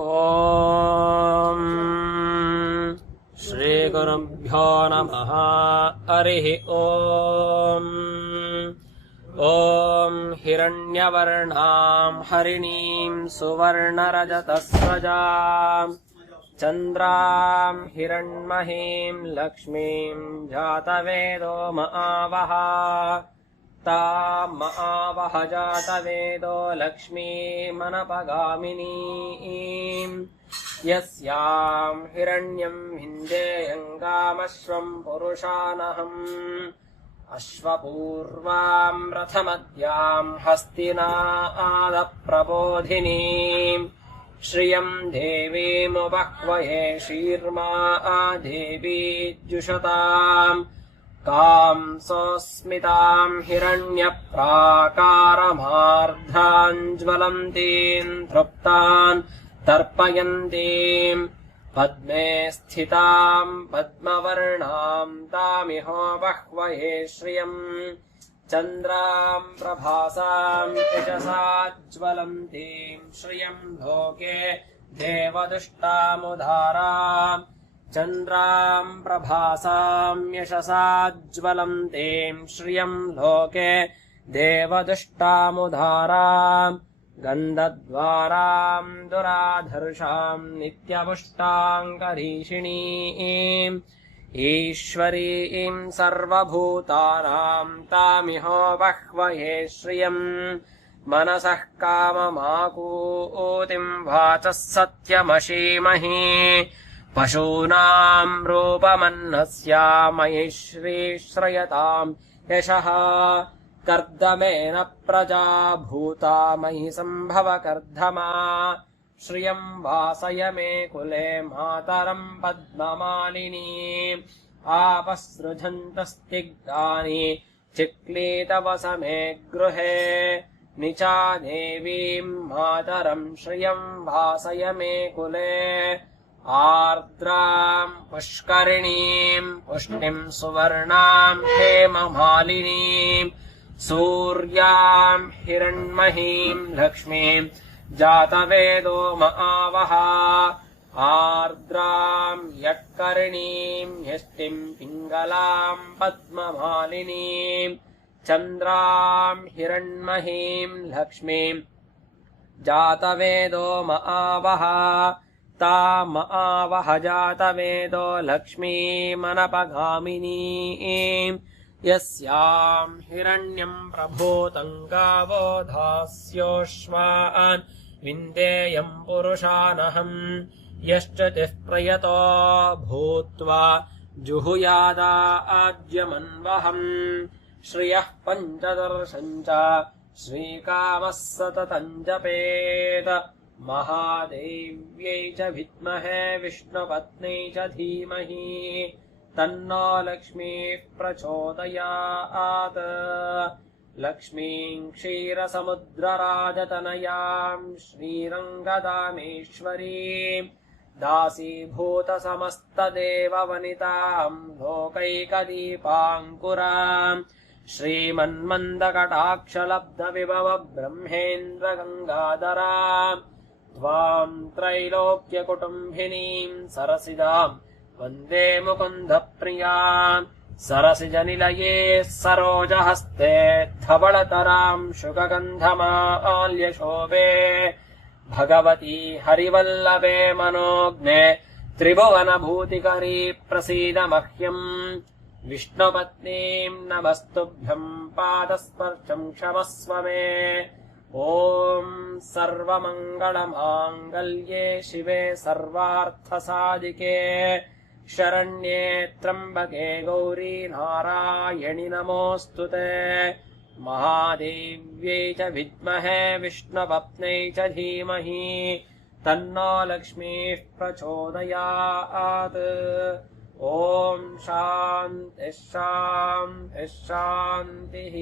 ॐ श्रीगुरुभ्यो नमः। हरिः ॐ। ॐ हिरण्यवर्णाम् हरिणीम् सुवर्णरजतस्रजाम् चन्द्राम् हिरण्महीम् लक्ष्मीम् जातवेदो म आवह ताम् आवह जातवेदो लक्ष्मीमनपगामिनीम् यस्याम् हिरण्यम् विन्देयङ्गामश्वम् पुरुषानहम्। अश्वपूर्वाम् रथमद्याम् हस्तिना आदप्रबोधिनीम् श्रियम् देवीमुपह्वये शीर्मा देवी जुषताम् काम् सोऽस्मिताम् हिरण्यप्राकारमार्धाञ्ज्वलन्तीम् तृप्तान् तर्पयन्तीम् पद्मे स्थिताम् पद्मवर्णाम् तामिहो बह्वये श्रियम् चन्द्राम् प्रभासाम् यशसाज्ज्वलन्तीम् श्रियम् लोके देवदुष्टामुदाराम् चन्द्राम् प्रभासाम् यशसाज्ज्वलन्तीम् श्रियम् लोके देवदुष्टामुदाराम् गन्धद्वाराम् दुराधर्षाम् नित्यपुष्टाङ्करीषिणीम् ईश्वरीम् सर्वभूतानाम् तामिहो बह्वये श्रियम् मनसः काममाकूतिम् वाचः सत्यमशीमहि पशूनाम् रूपमन्नस्यामयि श्रीश्रयताम् यशः। कर्दमेन प्रजा भूता मयि सम्भव कर्धमा श्रियम् वासय मे कुले मातरम् पद्ममालिनी। आपसृजन्तस्तिग्धानि चिक्लीतवस मे गृहे। निचा देवीम् मातरम् श्रियम् वासय मे कुले आर्द्राम् पुष्करिणीम् पुष्टिम् सुवर्णाम् हेममालिनीम् सूर्याम् हिरण्महीम् लक्ष्मीम् जातवेदो म आवह आर्द्राम् यत्कर्णीम् ह्यष्टिम् पिङ्गलाम् पद्ममालिनीम् चन्द्राम् हिरण्महीम् लक्ष्मीम् जातवेदो म आवह ताम आवह जातवेदो लक्ष्मीमनपगामिनीम् यस्याम् हिरण्यम् प्रभूतम् गावो धास्योऽश्वान् विन्देयम् पुरुषानहम् यश्चतिः प्रयतो भूत्वा जुहुयादा आद्यमन्वहम्। श्रियः पञ्चदर्शम् च श्रीकामः सततम् जपेत महादेव्यै च विद्महे विष्णुपत्न्यै च धीमहि तन्नो लक्ष्मीः प्रचोदयात्। लक्ष्मीम् क्षीरसमुद्रराजतनयाम् श्रीरङ्गदामेश्वरीम् दासीभूतसमस्तदेववनिताम् लोकैकदीपाङ्कुराम् श्रीमन्मन्दकटाक्षलब्धविभव ब्रह्मेन्द्रगङ्गाधराम् त्वाम् त्रैलोक्यकुटुम्बिनीम् सरसिदाम्। वन्दे मुकुन्दप्रियाम् सरसिजनिलये सरोजहस्ते धवळतराम् शुकगन्धमाल्यशोभे भगवती हरिवल्लभे मनोज्ञे त्रिभुवनभूतिकरी प्रसीद मह्यम् विष्णुपत्नीम् नमस्तुभ्यम् पादस्पर्शम् क्षमस्व मे ॐ सर्वमङ्गलमाङ्गल्ये शिवे सर्वार्थसाधिके शरण्ये त्र्यम्बके गौरी नारायणि नमोऽस्तु ते। महादेव्यै च विद्महे विष्णुपत्न्यै च धीमहि तन्नो लक्ष्मीः प्रचोदयात्। ॐ शान्तिः शान्तिः शान्तिः